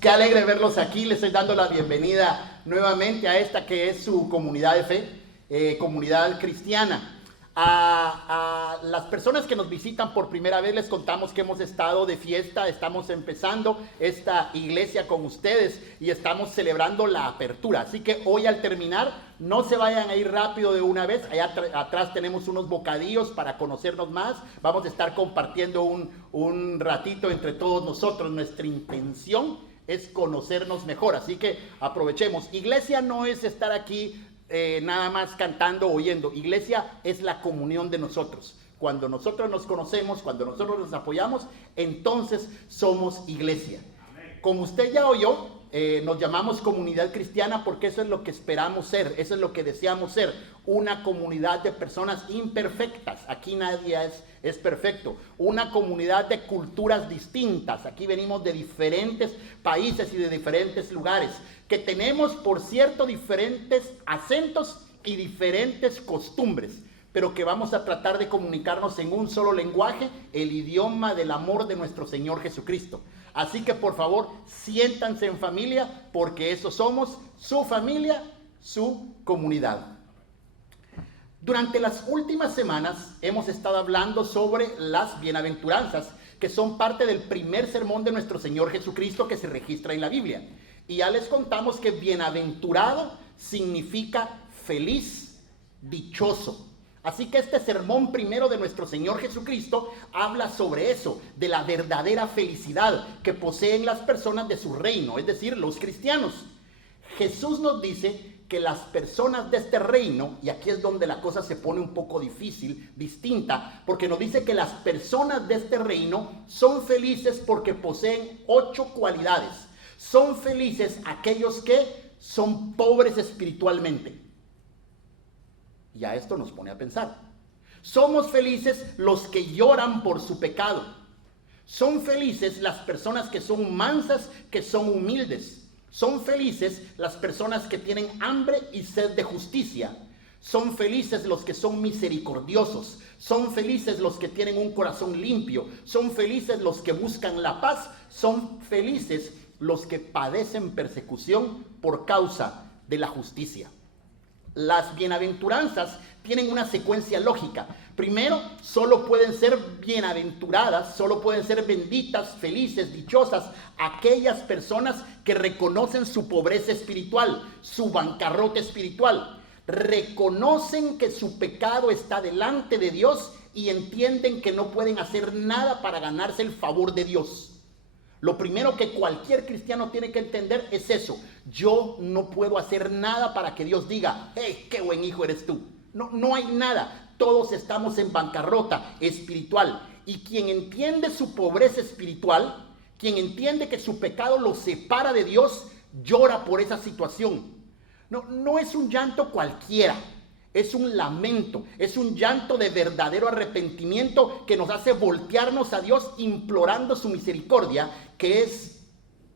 Qué alegre verlos aquí. Les estoy dando la bienvenida nuevamente a esta que es su comunidad de fe, comunidad cristiana. A las personas que nos visitan por primera vez les contamos que hemos estado de fiesta, estamos empezando esta iglesia con ustedes y estamos celebrando la apertura. Así que hoy al terminar, no se vayan a ir rápido de una vez. Allá atrás tenemos unos bocadillos para conocernos más. Vamos a estar compartiendo un ratito entre todos nosotros. Nuestra intención es conocernos mejor, así que aprovechemos. Iglesia no es estar aquí nada más cantando o oyendo. Iglesia es la comunión de nosotros. Cuando nosotros nos conocemos, cuando nosotros nos apoyamos, entonces somos iglesia. Como usted ya oyó, nos llamamos comunidad cristiana porque eso es lo que esperamos ser, eso es lo que deseamos ser, una comunidad de personas imperfectas. Aquí nadie es perfecto. Una comunidad de culturas distintas. Aquí venimos de diferentes países y de diferentes lugares, que tenemos, por cierto, diferentes acentos y diferentes costumbres, pero que vamos a tratar de comunicarnos en un solo lenguaje, el idioma del amor de nuestro Señor Jesucristo. Así que por favor, siéntanse en familia, porque eso somos, su familia, su comunidad. Durante las últimas semanas hemos estado hablando sobre las bienaventuranzas, que son parte del primer sermón de nuestro Señor Jesucristo que se registra en la Biblia. Y ya les contamos que bienaventurado significa feliz, dichoso. Así que este sermón primero de nuestro Señor Jesucristo habla sobre eso, de la verdadera felicidad que poseen las personas de su reino, es decir, los cristianos. Jesús nos dice que las personas de este reino, y aquí es donde la cosa se pone un poco difícil, distinta, porque nos dice que las personas de este reino son felices porque poseen 8 cualidades. Son felices aquellos que son pobres espiritualmente. Y a esto nos pone a pensar. Somos felices los que lloran por su pecado. Son felices las personas que son mansas, que son humildes. Son felices las personas que tienen hambre y sed de justicia. Son felices los que son misericordiosos. Son felices los que tienen un corazón limpio. Son felices los que buscan la paz. Son felices los que padecen persecución por causa de la justicia. Las bienaventuranzas tienen una secuencia lógica. Primero, solo pueden ser bienaventuradas, solo pueden ser benditas, felices, dichosas aquellas personas que reconocen su pobreza espiritual, su bancarrota espiritual. Reconocen que su pecado está delante de Dios y entienden que no pueden hacer nada para ganarse el favor de Dios. Lo primero que cualquier cristiano tiene que entender es eso. Yo no puedo hacer nada para que Dios diga, hey, qué buen hijo eres tú. No hay nada. Todos estamos en bancarrota espiritual. Y quien entiende su pobreza espiritual, quien entiende que su pecado lo separa de Dios, llora por esa situación. No es un llanto cualquiera. Es un lamento, es un llanto de verdadero arrepentimiento que nos hace voltearnos a Dios implorando su misericordia, que es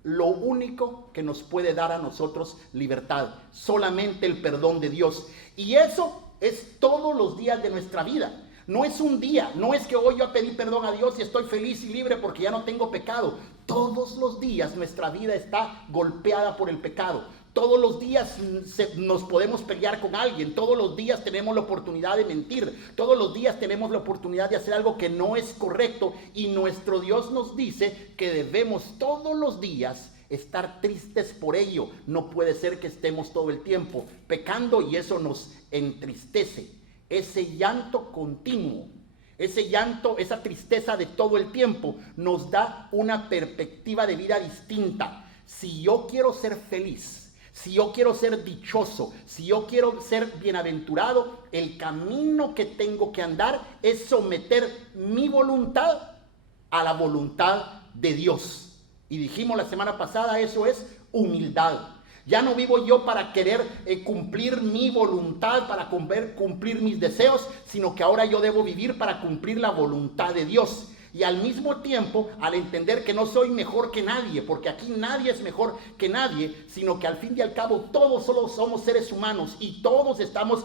lo único que nos puede dar a nosotros libertad, solamente el perdón de Dios. Y eso es todos los días de nuestra vida. No es un día, no es que hoy yo pedí perdón a Dios y estoy feliz y libre porque ya no tengo pecado. Todos los días nuestra vida está golpeada por el pecado. Todos los días nos podemos pelear con alguien. Todos los días tenemos la oportunidad de mentir. Todos los días tenemos la oportunidad de hacer algo que no es correcto. Y nuestro Dios nos dice que debemos todos los días estar tristes por ello. No puede ser que estemos todo el tiempo pecando y eso nos entristece. Ese llanto continuo, ese llanto, esa tristeza de todo el tiempo nos da una perspectiva de vida distinta. Si yo quiero ser feliz, si yo quiero ser dichoso, si yo quiero ser bienaventurado, el camino que tengo que andar es someter mi voluntad a la voluntad de Dios. Y dijimos la semana pasada, eso es humildad. Ya no vivo yo para querer cumplir mi voluntad, para cumplir mis deseos, sino que ahora yo debo vivir para cumplir la voluntad de Dios. Y al mismo tiempo, al entender que no soy mejor que nadie, porque aquí nadie es mejor que nadie, sino que al fin y al cabo todos solo somos seres humanos y todos estamos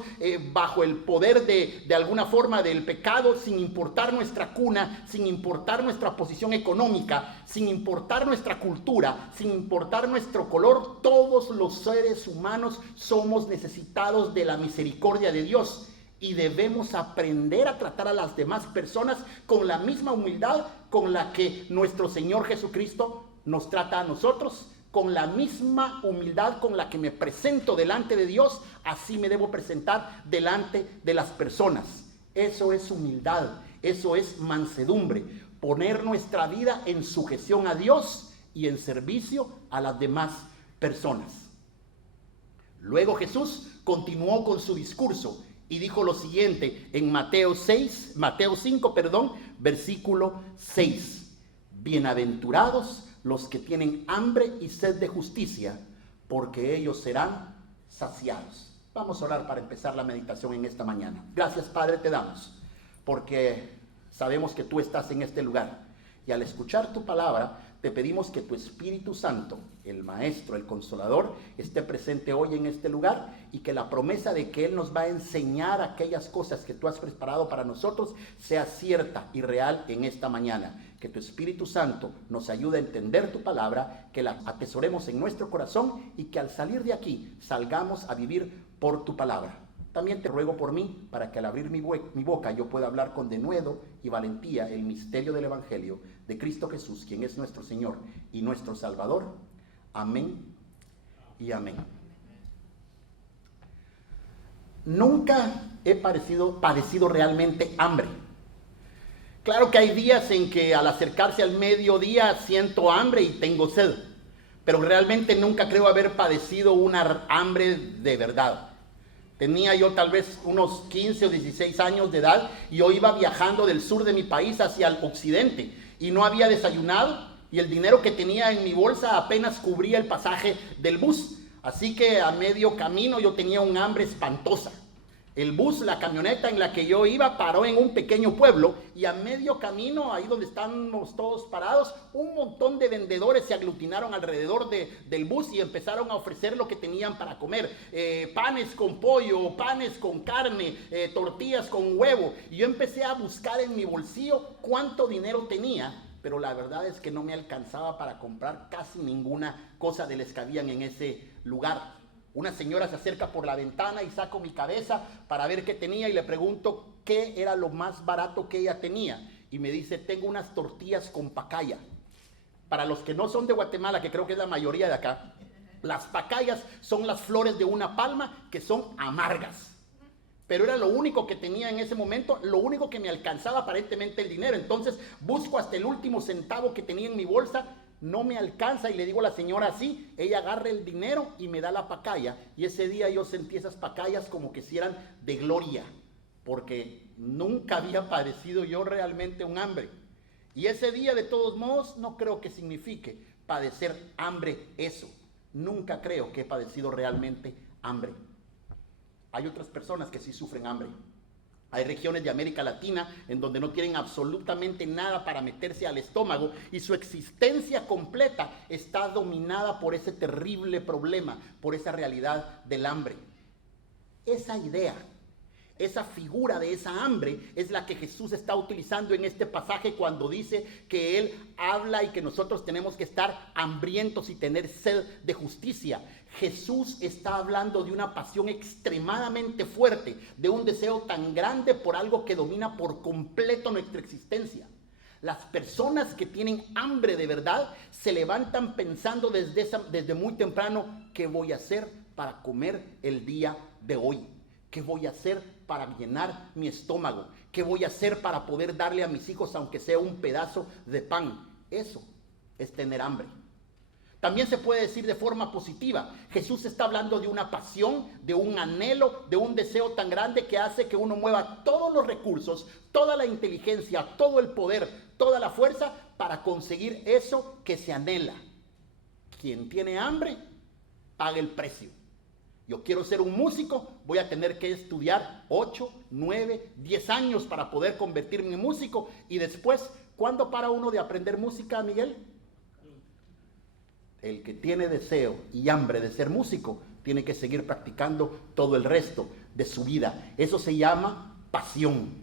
bajo el poder de alguna forma del pecado, sin importar nuestra cuna, sin importar nuestra posición económica, sin importar nuestra cultura, sin importar nuestro color. Todos los seres humanos somos necesitados de la misericordia de Dios. Y debemos aprender a tratar a las demás personas con la misma humildad con la que nuestro Señor Jesucristo nos trata a nosotros, con la misma humildad con la que me presento delante de Dios, así me debo presentar delante de las personas. Eso es humildad, eso es mansedumbre, poner nuestra vida en sujeción a Dios y en servicio a las demás personas. Luego Jesús continuó con su discurso y dijo lo siguiente en Mateo 5, versículo 6. Bienaventurados los que tienen hambre y sed de justicia, porque ellos serán saciados. Vamos a orar para empezar la meditación en esta mañana. Gracias, Padre, te damos, porque sabemos que tú estás en este lugar. Y al escuchar tu palabra, te pedimos que tu Espíritu Santo, el Maestro, el Consolador, esté presente hoy en este lugar y que la promesa de que Él nos va a enseñar aquellas cosas que tú has preparado para nosotros sea cierta y real en esta mañana. Que tu Espíritu Santo nos ayude a entender tu palabra, que la atesoremos en nuestro corazón y que al salir de aquí salgamos a vivir por tu palabra. También te ruego por mí, para que al abrir mi boca yo pueda hablar con denuedo y valentía el misterio del Evangelio de Cristo Jesús, quien es nuestro Señor y nuestro Salvador. Amén y amén. Nunca he padecido realmente hambre. Claro que hay días en que al acercarse al mediodía siento hambre y tengo sed, pero realmente nunca creo haber padecido una hambre de verdad. Tenía yo tal vez unos 15 o 16 años de edad y yo iba viajando del sur de mi país hacia el occidente y no había desayunado y el dinero que tenía en mi bolsa apenas cubría el pasaje del bus. Así que a medio camino yo tenía un hambre espantosa. El bus, la camioneta en la que yo iba, paró en un pequeño pueblo y a medio camino, ahí donde estamos todos parados, un montón de vendedores se aglutinaron alrededor del bus y empezaron a ofrecer lo que tenían para comer. Panes con pollo, panes con carne, tortillas con huevo. Y yo empecé a buscar en mi bolsillo cuánto dinero tenía, pero la verdad es que no me alcanzaba para comprar casi ninguna cosa de las que habían en ese lugar. Una señora se acerca por la ventana y saco mi cabeza para ver qué tenía y le pregunto qué era lo más barato que ella tenía. Y me dice, tengo unas tortillas con pacaya. Para los que no son de Guatemala, que creo que es la mayoría de acá, las pacayas son las flores de una palma que son amargas. Pero era lo único que tenía en ese momento, lo único que me alcanzaba aparentemente el dinero. Entonces busco hasta el último centavo que tenía en mi bolsa. No me alcanza y le digo a la señora así, ella agarra el dinero y me da la pacaya. Y ese día yo sentí esas pacayas como que si eran de gloria, porque nunca había padecido yo realmente un hambre. Y ese día de todos modos no creo que signifique padecer hambre eso. Nunca creo que he padecido realmente hambre. Hay otras personas que sí sufren hambre. Hay regiones de América Latina en donde no tienen absolutamente nada para meterse al estómago y su existencia completa está dominada por ese terrible problema, por esa realidad del hambre. Esa idea, esa figura de esa hambre es la que Jesús está utilizando en este pasaje cuando dice que Él habla y que nosotros tenemos que estar hambrientos y tener sed de justicia. Jesús está hablando de una pasión extremadamente fuerte, de un deseo tan grande por algo que domina por completo nuestra existencia. Las personas que tienen hambre de verdad se levantan pensando desde muy temprano, ¿qué voy a hacer para comer el día de hoy? ¿Qué voy a hacer para llenar mi estómago? ¿Qué voy a hacer para poder darle a mis hijos aunque sea un pedazo de pan? Eso es tener hambre. También se puede decir de forma positiva. Jesús está hablando de una pasión, de un anhelo, de un deseo tan grande que hace que uno mueva todos los recursos, toda la inteligencia, todo el poder, toda la fuerza para conseguir eso que se anhela. Quien tiene hambre, paga el precio. Yo quiero ser un músico, voy a tener que estudiar 8, 9, 10 años para poder convertirme en músico. Y después, ¿cuándo para uno de aprender música, Miguel? El que tiene deseo y hambre de ser músico tiene que seguir practicando todo el resto de su vida. Eso se llama pasión,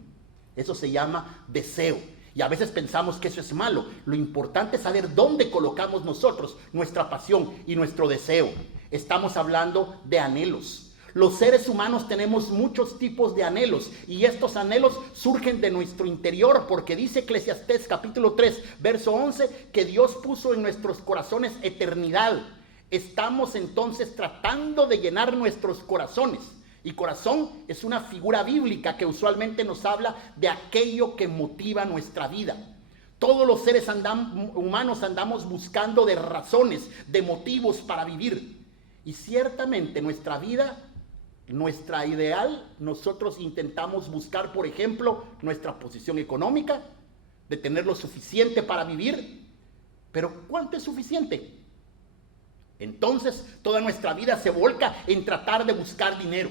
eso se llama deseo. Y a veces pensamos que eso es malo. Lo importante es saber dónde colocamos nosotros nuestra pasión y nuestro deseo. Estamos hablando de anhelos. Los seres humanos tenemos muchos tipos de anhelos y estos anhelos surgen de nuestro interior, porque dice Eclesiastés capítulo 3, verso 11, que Dios puso en nuestros corazones eternidad. Estamos entonces tratando de llenar nuestros corazones. Y corazón es una figura bíblica que usualmente nos habla de aquello que motiva nuestra vida. Todos los seres humanos andamos buscando de razones, de motivos para vivir. Y ciertamente nuestra vida, nuestra ideal, nosotros intentamos buscar, por ejemplo, nuestra posición económica, de tener lo suficiente para vivir. Pero ¿cuánto es suficiente? Entonces toda nuestra vida se volca en tratar de buscar dinero.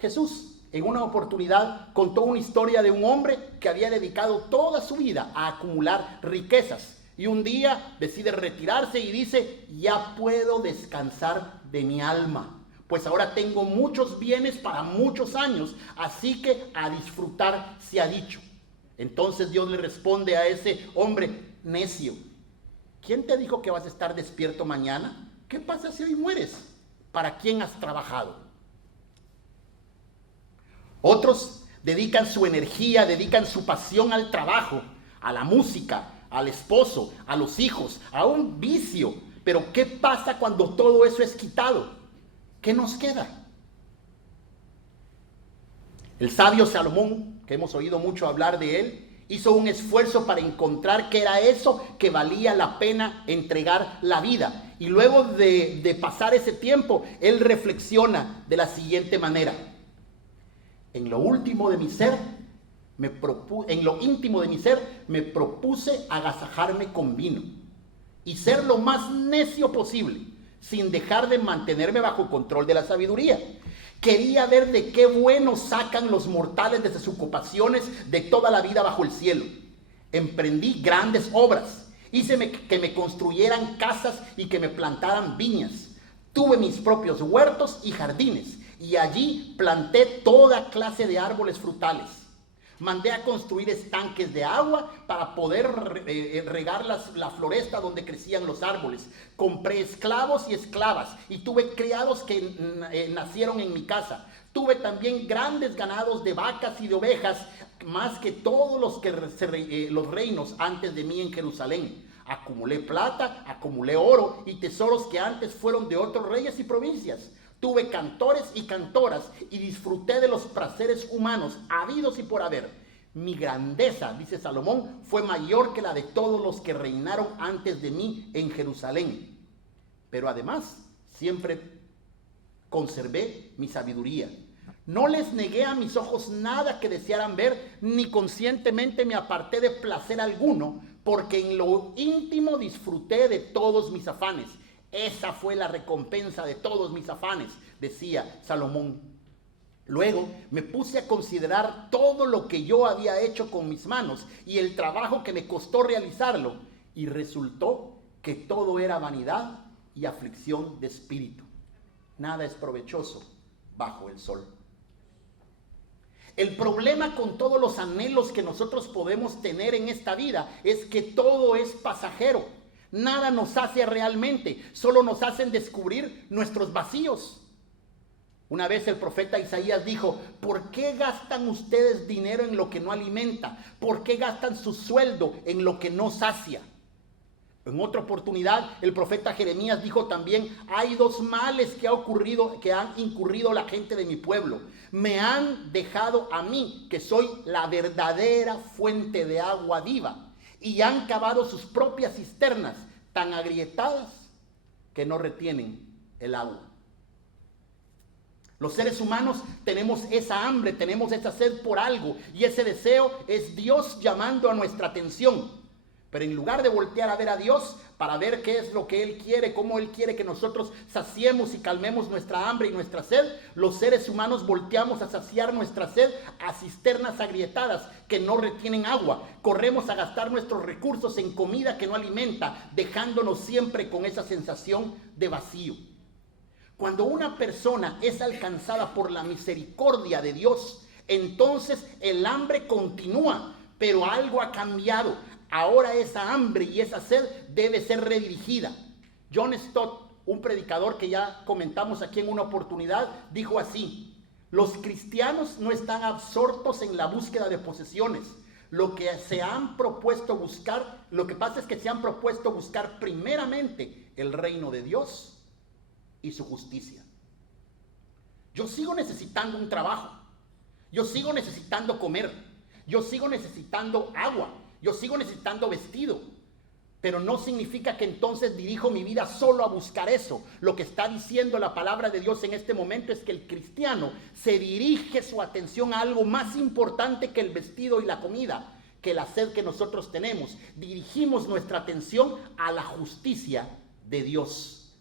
Jesús en una oportunidad contó una historia de un hombre que había dedicado toda su vida a acumular riquezas. Y un día decide retirarse y dice: ya puedo descansar de mi alma, pues ahora tengo muchos bienes para muchos años, así que a disfrutar se ha dicho. Entonces Dios le responde a ese hombre: necio, ¿quién te dijo que vas a estar despierto mañana? ¿Qué pasa si hoy mueres? ¿Para quién has trabajado? Otros dedican su energía, dedican su pasión al trabajo, a la música, al esposo, a los hijos, a un vicio. Pero ¿qué pasa cuando todo eso es quitado? ¿Qué nos queda? El sabio Salomón, que hemos oído mucho hablar de él, hizo un esfuerzo para encontrar qué era eso que valía la pena entregar la vida. Y luego de pasar ese tiempo, él reflexiona de la siguiente manera: en lo íntimo de mi ser me propuse agasajarme con vino y ser lo más necio posible, sin dejar de mantenerme bajo control de la sabiduría. Quería ver de qué bueno sacan los mortales de sus ocupaciones de toda la vida bajo el cielo. Emprendí grandes obras, hice que me construyeran casas y que me plantaran viñas. Tuve mis propios huertos y jardines, y allí planté toda clase de árboles frutales. Mandé a construir estanques de agua para poder regar la floresta donde crecían los árboles. Compré esclavos y esclavas y tuve criados que nacieron en mi casa. Tuve también grandes ganados de vacas y de ovejas, más que todos los reinos antes de mí en Jerusalén. Acumulé plata, acumulé oro y tesoros que antes fueron de otros reyes y provincias. Tuve cantores y cantoras y disfruté de los placeres humanos habidos y por haber. Mi grandeza, dice Salomón, fue mayor que la de todos los que reinaron antes de mí en Jerusalén. Pero además, siempre conservé mi sabiduría. No les negué a mis ojos nada que desearan ver, ni conscientemente me aparté de placer alguno, porque en lo íntimo disfruté de todos mis afanes. Esa fue la recompensa de todos mis afanes, decía Salomón. Luego me puse a considerar todo lo que yo había hecho con mis manos y el trabajo que me costó realizarlo, y resultó que todo era vanidad y aflicción de espíritu. Nada es provechoso bajo el sol. El problema con todos los anhelos que nosotros podemos tener en esta vida es que todo es pasajero. Nada nos sacia realmente, solo nos hacen descubrir nuestros vacíos. Una vez el profeta Isaías dijo: ¿por qué gastan ustedes dinero en lo que no alimenta? ¿Por qué gastan su sueldo en lo que no sacia? En otra oportunidad, el profeta Jeremías dijo también: hay dos males que han incurrido la gente de mi pueblo. Me han dejado a mí, que soy la verdadera fuente de agua viva, y han cavado sus propias cisternas tan agrietadas que no retienen el agua. Los seres humanos tenemos esa hambre, tenemos esa sed por algo, y ese deseo es Dios llamando a nuestra atención. Pero en lugar de voltear a ver a Dios para ver qué es lo que Él quiere, cómo Él quiere que nosotros saciemos y calmemos nuestra hambre y nuestra sed, los seres humanos volteamos a saciar nuestra sed a cisternas agrietadas que no retienen agua. Corremos a gastar nuestros recursos en comida que no alimenta, dejándonos siempre con esa sensación de vacío. Cuando una persona es alcanzada por la misericordia de Dios, entonces el hambre continúa, pero algo ha cambiado. Ahora esa hambre y esa sed debe ser redirigida. John Stott, un predicador que ya comentamos aquí en una oportunidad, dijo así: los cristianos no están absortos en la búsqueda de posesiones. Lo que se han propuesto buscar, lo que pasa es que se han propuesto buscar primeramente el reino de Dios y su justicia. Yo sigo necesitando un trabajo. Yo sigo necesitando comer. Yo sigo necesitando agua. Yo sigo necesitando vestido, pero no significa que entonces dirijo mi vida solo a buscar eso. Lo que está diciendo la palabra de Dios en este momento es que el cristiano se dirige su atención a algo más importante que el vestido y la comida, que la sed que nosotros tenemos. Dirigimos nuestra atención a la justicia de Dios.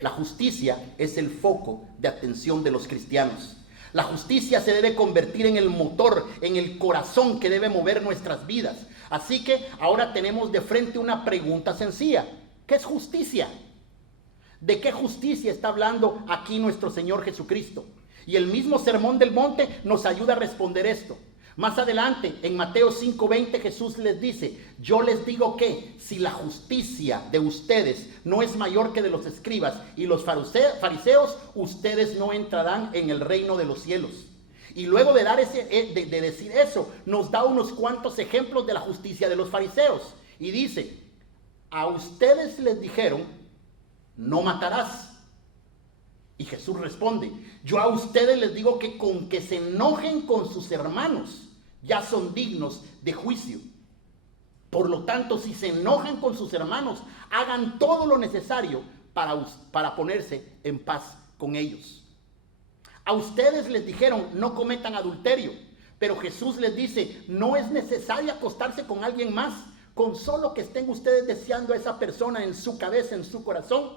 La justicia es el foco de atención de los cristianos. La justicia se debe convertir en el motor, en el corazón que debe mover nuestras vidas. Así que ahora tenemos de frente una pregunta sencilla. ¿Qué es justicia? ¿De qué justicia está hablando aquí nuestro Señor Jesucristo? Y el mismo Sermón del Monte nos ayuda a responder esto. Más adelante, en Mateo 5:20, Jesús les dice: yo les digo que si la justicia de ustedes no es mayor que de los escribas y los fariseos, ustedes no entrarán en el reino de los cielos. Y luego de decir eso, nos da unos cuantos ejemplos de la justicia de los fariseos. Y dice: a ustedes les dijeron, no matarás. Y Jesús responde: yo a ustedes les digo que con que se enojen con sus hermanos, ya son dignos de juicio. Por lo tanto, si se enojan con sus hermanos, hagan todo lo necesario para ponerse en paz con ellos. A ustedes les dijeron, no cometan adulterio. Pero Jesús les dice, no es necesario acostarse con alguien más. Con solo que estén ustedes deseando a esa persona en su cabeza, en su corazón,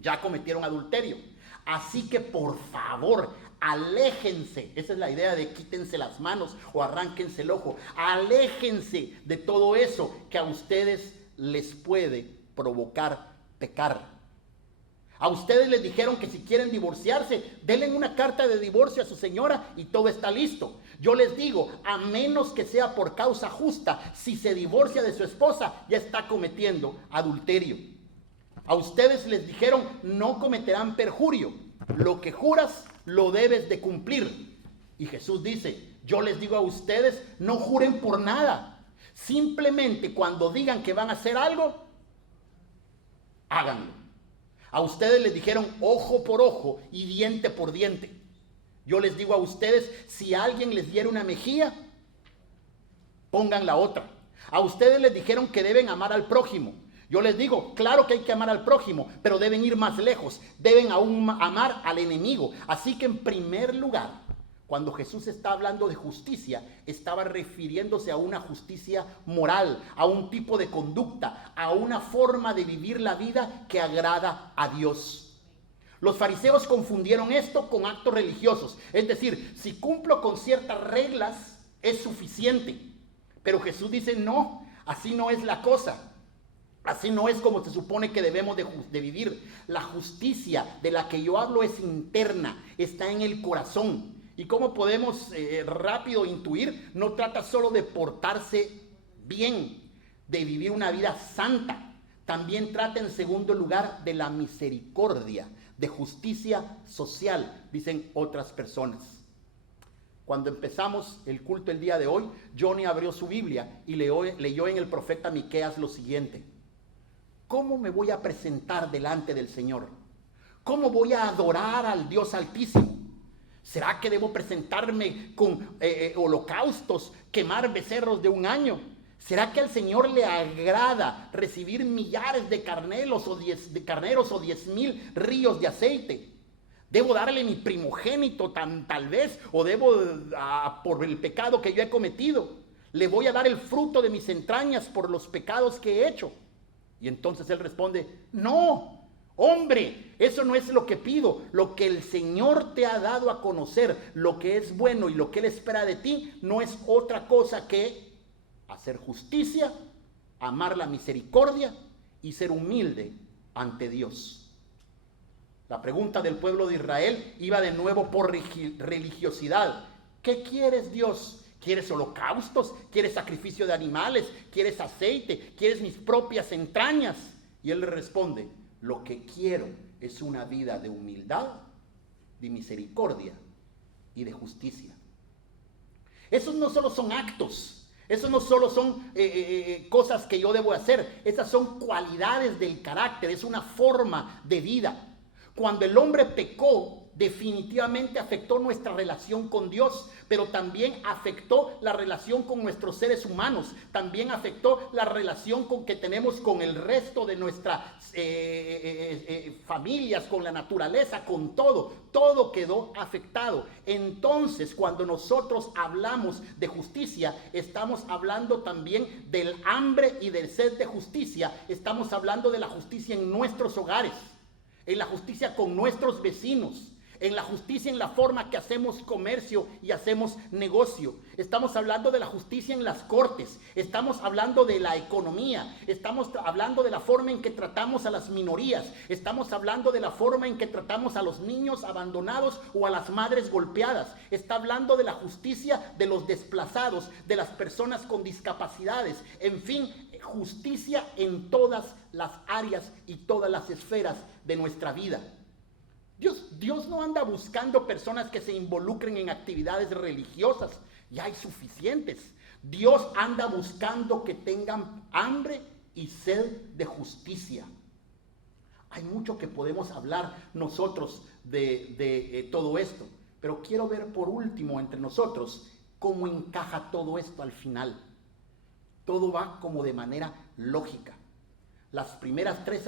ya cometieron adulterio. Así que por favor, aléjense. Esa es la idea de quítense las manos o arránquense el ojo. Aléjense de todo eso que a ustedes les puede provocar pecar. A ustedes les dijeron que si quieren divorciarse, denle una carta de divorcio a su señora y todo está listo. Yo les digo, a menos que sea por causa justa, si se divorcia de su esposa, ya está cometiendo adulterio. A ustedes les dijeron, no cometerán perjurio. Lo que juras, lo debes de cumplir. Y Jesús dice, yo les digo a ustedes, no juren por nada. Simplemente cuando digan que van a hacer algo, háganlo. A ustedes les dijeron ojo por ojo y diente por diente. Yo les digo a ustedes, si alguien les diera una mejilla, pongan la otra. A ustedes les dijeron que deben amar al prójimo. Yo les digo, claro que hay que amar al prójimo, pero deben ir más lejos. Deben aún amar al enemigo. Así que en primer lugar, cuando Jesús está hablando de justicia, estaba refiriéndose a una justicia moral, a un tipo de conducta, a una forma de vivir la vida que agrada a Dios. Los fariseos confundieron esto con actos religiosos. Es decir, si cumplo con ciertas reglas, es suficiente. Pero Jesús dice, no, así no es la cosa. Así no es como se supone que debemos de vivir. La justicia de la que yo hablo es interna, está en el corazón. Y como podemos rápido intuir, no trata solo de portarse bien, de vivir una vida santa. También trata en segundo lugar de la misericordia, de justicia social, dicen otras personas. Cuando empezamos el culto el día de hoy, Johnny abrió su Biblia y leyó en el profeta Miqueas lo siguiente. ¿Cómo me voy a presentar delante del Señor? ¿Cómo voy a adorar al Dios Altísimo? ¿Será que debo presentarme con holocaustos, quemar becerros de un año? ¿Será que al Señor le agrada recibir millares de carneros o 10,000 ríos de aceite? ¿Debo darle mi primogénito tal vez? ¿O debo por el pecado que yo he cometido? Le voy a dar el fruto de mis entrañas por los pecados que he hecho. Y entonces él responde, no, hombre, eso no es lo que pido. Lo que el Señor te ha dado a conocer, lo que es bueno y lo que Él espera de ti, no es otra cosa que hacer justicia, amar la misericordia y ser humilde ante Dios. La pregunta del pueblo de Israel iba de nuevo por religiosidad. ¿Qué quieres, Dios? ¿Quieres holocaustos? ¿Quieres sacrificio de animales? ¿Quieres aceite? ¿Quieres mis propias entrañas? Y él le responde, lo que quiero es una vida de humildad, de misericordia y de justicia. Esos no solo son actos, esos no solo son cosas que yo debo hacer, esas son cualidades del carácter, es una forma de vida. Cuando el hombre pecó, definitivamente afectó nuestra relación con Dios, pero también afectó la relación con nuestros seres humanos, también afectó la relación que tenemos con el resto de nuestras familias, con la naturaleza, con todo quedó afectado. Entonces, cuando nosotros hablamos de justicia, estamos hablando también del hambre y del sed de justicia, estamos hablando de la justicia en nuestros hogares, en la justicia con nuestros vecinos, en la justicia en la forma que hacemos comercio y hacemos negocio. Estamos hablando de la justicia en las cortes, estamos hablando de la economía, estamos hablando de la forma en que tratamos a las minorías, estamos hablando de la forma en que tratamos a los niños abandonados o a las madres golpeadas. Está hablando de la justicia de los desplazados, de las personas con discapacidades, en fin, justicia en todas las áreas y todas las esferas de nuestra vida. Dios no anda buscando personas que se involucren en actividades religiosas, ya hay suficientes. Dios anda buscando que tengan hambre y sed de justicia. Hay mucho que podemos hablar nosotros de todo esto, pero quiero ver por último entre nosotros cómo encaja todo esto al final. Todo va como de manera lógica. Las primeras tres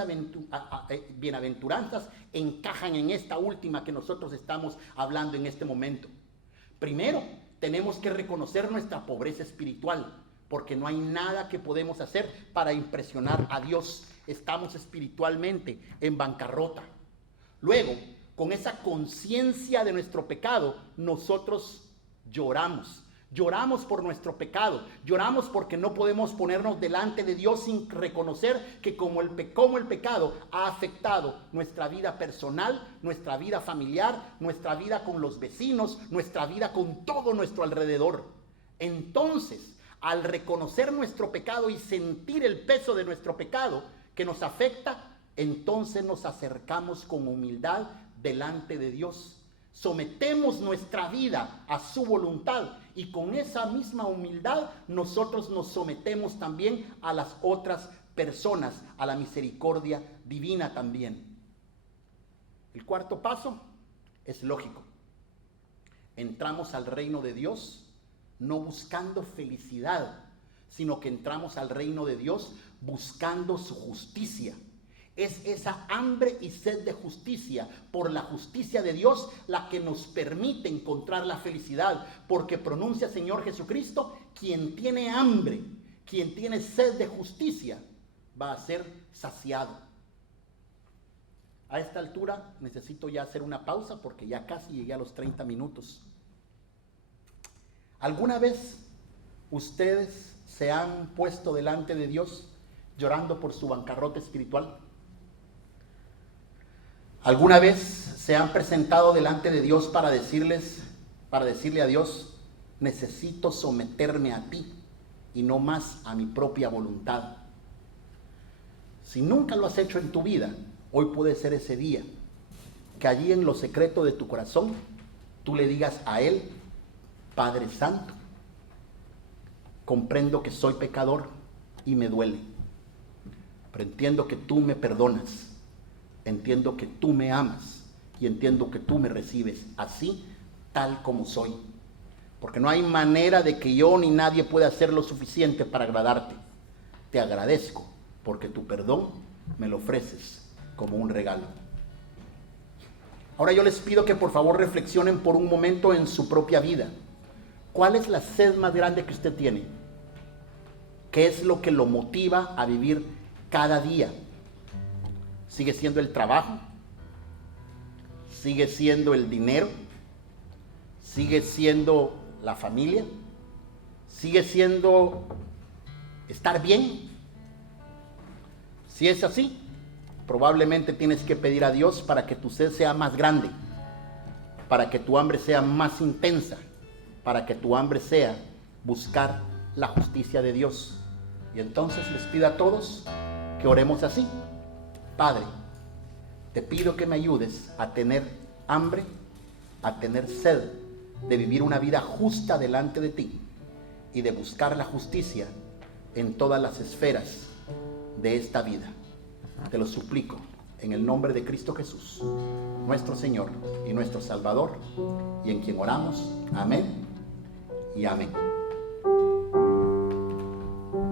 bienaventuranzas encajan en esta última que nosotros estamos hablando en este momento. Primero, tenemos que reconocer nuestra pobreza espiritual, porque no hay nada que podemos hacer para impresionar a Dios. Estamos espiritualmente en bancarrota. Luego, con esa conciencia de nuestro pecado, nosotros lloramos. Lloramos por nuestro pecado, lloramos porque no podemos ponernos delante de Dios sin reconocer que como el pecado ha afectado nuestra vida personal, nuestra vida familiar, nuestra vida con los vecinos, nuestra vida con todo nuestro alrededor. Entonces, al reconocer nuestro pecado y sentir el peso de nuestro pecado que nos afecta, entonces nos acercamos con humildad delante de Dios. Sometemos nuestra vida a su voluntad y con esa misma humildad nosotros nos sometemos también a las otras personas, a la misericordia divina también. El cuarto paso es lógico. Entramos al reino de Dios no buscando felicidad, sino que entramos al reino de Dios buscando su justicia. Es esa hambre y sed de justicia por la justicia de Dios la que nos permite encontrar la felicidad, porque pronuncia Señor Jesucristo, quien tiene hambre, quien tiene sed de justicia, va a ser saciado. A esta altura necesito ya hacer una pausa porque ya casi llegué a los 30 minutos. ¿Alguna vez ustedes se han puesto delante de Dios llorando por su bancarrota espiritual? ¿Alguna vez se han presentado delante de Dios para decirle a Dios, necesito someterme a ti y no más a mi propia voluntad? Si nunca lo has hecho en tu vida, hoy puede ser ese día que allí en lo secreto de tu corazón tú le digas a Él, Padre Santo, comprendo que soy pecador y me duele, pero entiendo que tú me perdonas. Entiendo que tú me amas y entiendo que tú me recibes así, tal como soy. Porque no hay manera de que yo ni nadie pueda hacer lo suficiente para agradarte. Te agradezco porque tu perdón me lo ofreces como un regalo. Ahora yo les pido que por favor reflexionen por un momento en su propia vida. ¿Cuál es la sed más grande que usted tiene? ¿Qué es lo que lo motiva a vivir cada día? ¿Sigue siendo el trabajo? ¿Sigue siendo el dinero? ¿Sigue siendo la familia? ¿Sigue siendo estar bien? Si es así, probablemente tienes que pedir a Dios para que tu sed sea más grande, para que tu hambre sea más intensa, para que tu hambre sea buscar la justicia de Dios. Y entonces les pido a todos que oremos así. Padre, te pido que me ayudes a tener hambre, a tener sed de vivir una vida justa delante de ti y de buscar la justicia en todas las esferas de esta vida. Te lo suplico en el nombre de Cristo Jesús, nuestro Señor y nuestro Salvador, y en quien oramos. Amén y amén.